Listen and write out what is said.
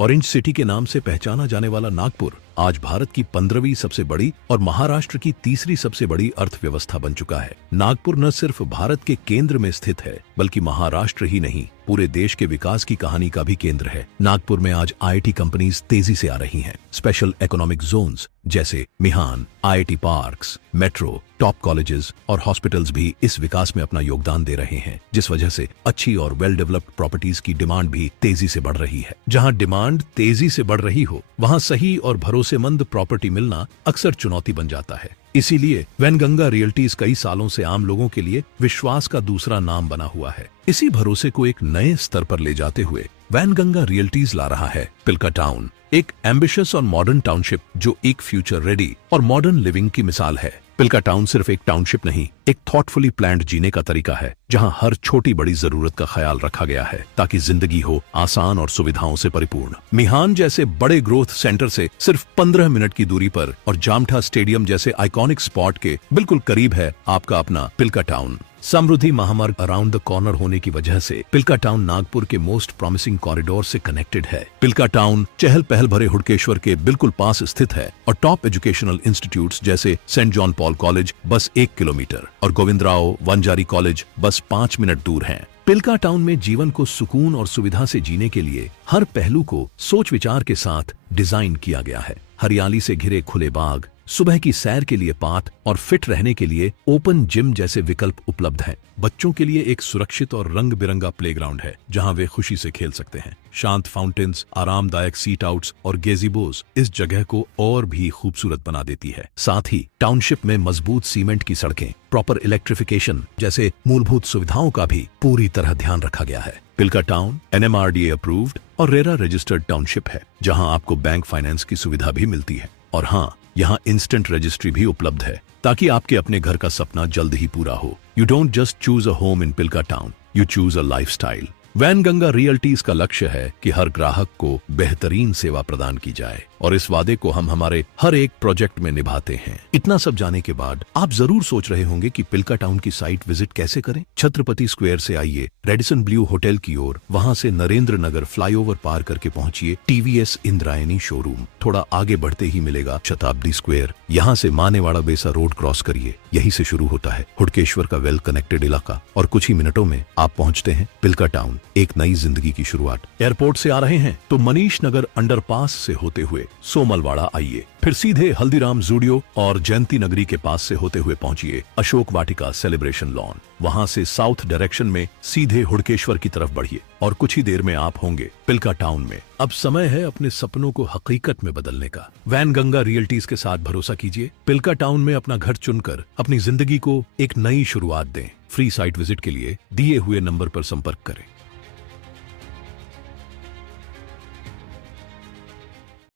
Orange city के नाम से पहचाना जाने वाला नागपुर आज भारत की 15वीं सबसे बड़ी और महाराष्ट्र की तीसरी सबसे बड़ी अर्थव्यवस्था बन चुका है। नागपुर न सिर्फ भारत के केंद्र में स्थित है बल्कि महाराष्ट्र ही नहीं पूरे देश के विकास की कहानी का भी केंद्र है। नागपुर में आज आईआईटी कंपनीज तेजी से आ रही हैं। स्पेशल इकोनॉमिक जोन्स जैसे Mihan, IIT parks, metro, top colleges और हॉस्पिटल्स भी इस विकास में अपना योगदान दे रहे हैं, जिस वजह से अच्छी और वेल डेवलप्ड प्रॉपर्टीज की डिमांड भी तेजी से बढ़ रही है। जहां डिमांड तेजी से बढ़ रही हो वहां सही और भरोसेमंद प्रॉपर्टी मिलना अक्सर चुनौती बन जाता है। इसीलिए वैनगंगा रियल्टीज कई सालों से आम लोगों के लिए विश्वास का दूसरा नाम बना हुआ है। इसी भरोसे को एक नए स्तर पर ले जाते हुए वैनगंगा रियल्टीज ला रहा है पिल्का टाउन, एक एम्बिशियस और मॉडर्न टाउनशिप जो एक फ्यूचर रेडी और मॉडर्न लिविंग की मिसाल है। पिल्का टाउन सिर्फ एक टाउनशिप नहीं, एक थॉटफुली प्लान्ड जीने का तरीका है, जहां हर छोटी बड़ी जरूरत का ख्याल रखा गया है ताकि जिंदगी हो आसान और सुविधाओं से परिपूर्ण। मिहान जैसे बड़े ग्रोथ सेंटर से सिर्फ 15 मिनट की दूरी पर और जामठा स्टेडियम जैसे आइकॉनिक स्पॉट के बिल्कुल करीब है आपका अपना पिल्का टाउन। समृद्धि महामार्ग अराउंड द कॉर्नर होने की वजह से पिल्का टाउन नागपुर के मोस्ट प्रॉमिसिंग कॉरिडोर से कनेक्टेड है। पिल्का टाउन चहल पहल भरे हुडकेश्वर के बिल्कुल पास स्थित है और टॉप एजुकेशनल इंस्टीट्यूट्स जैसे सेंट जॉन पॉल कॉलेज बस 1 किलोमीटर और गोविंदराव वंजारी कॉलेज बस 5 मिनट दूर हैं। पिल्का टाउन में जीवन को सुकून और सुविधा से जीने के लिए हर पहलू को सोच विचार के साथ डिजाइन किया गया है। हरियाली से घिरे खुले बाग, सुबह की सैर के लिए पाथ और फिट रहने के लिए ओपन जिम जैसे विकल्प उपलब्ध हैं। बच्चों के लिए एक सुरक्षित और रंग बिरंगा प्लेग्राउंड है जहां वे खुशी से खेल सकते हैं। शांत फाउंटेन्स, आरामदायक सीट आउट्स और गेजीबोज इस जगह को और भी खूबसूरत बना देती है। साथ ही टाउनशिप में मजबूत सीमेंट की सड़कें, प्रॉपर इलेक्ट्रिफिकेशन जैसे मूलभूत सुविधाओं का भी पूरी तरह ध्यान रखा गया है। पिल्का टाउन एनएमआरडीए अप्रूव्ड और रेरा रजिस्टर्ड टाउनशिप है जहां आपको बैंक फाइनेंस की सुविधा भी मिलती है। और हाँ, यहाँ इंस्टेंट रजिस्ट्री भी उपलब्ध है ताकि आपके अपने घर का सपना जल्द ही पूरा हो। You don't just choose a home in Pilka town, you choose a lifestyle. Wainganga realties का लक्ष्य है कि हर ग्राहक को बेहतरीन सेवा प्रदान की जाए और इस वादे को हम हमारे हर एक प्रोजेक्ट में निभाते हैं। इतना सब जाने के बाद आप जरूर सोच रहे होंगे कि पिल्का टाउन की साइट विजिट कैसे करें। छत्रपति स्क्वायर से आइए रेडिसन ब्लू होटल की ओर, वहां से नरेंद्र नगर फ्लाईओवर पार करके पहुंचिए टीवीएस इंद्रायणी शोरूम। थोड़ा आगे बढ़ते ही मिलेगा शताब्दी स्क्वायर। यहाँ से मानेवाड़ा बेसा रोड क्रॉस करिए, यहीं से शुरू होता है हुडकेश्वर का वेल कनेक्टेड इलाका और कुछ ही मिनटों में आप पहुंचते हैं पिल्का टाउन, एक नई जिंदगी की शुरुआत। एयरपोर्ट से आ रहे हैं तो मनीष नगर अंडरपास से होते हुए सोमलवाड़ा आइए, फिर सीधे हल्दीराम जूडियो और जयंती नगरी के पास से होते हुए पहुंचिए अशोक वाटिका सेलिब्रेशन लॉन। वहां से साउथ डायरेक्शन में सीधे हुडकेश्वर की तरफ बढ़िए और कुछ ही देर में आप होंगे पिल्का टाउन में। अब समय है अपने सपनों को हकीकत में बदलने का। वैनगंगा रियल्टीज के साथ भरोसा कीजिए। पिल्का टाउन में अपना घर चुनकर अपनी जिंदगी को एक नई शुरुआत दें। फ्री साइट विजिट के लिए दिए हुए नंबर पर संपर्क करें।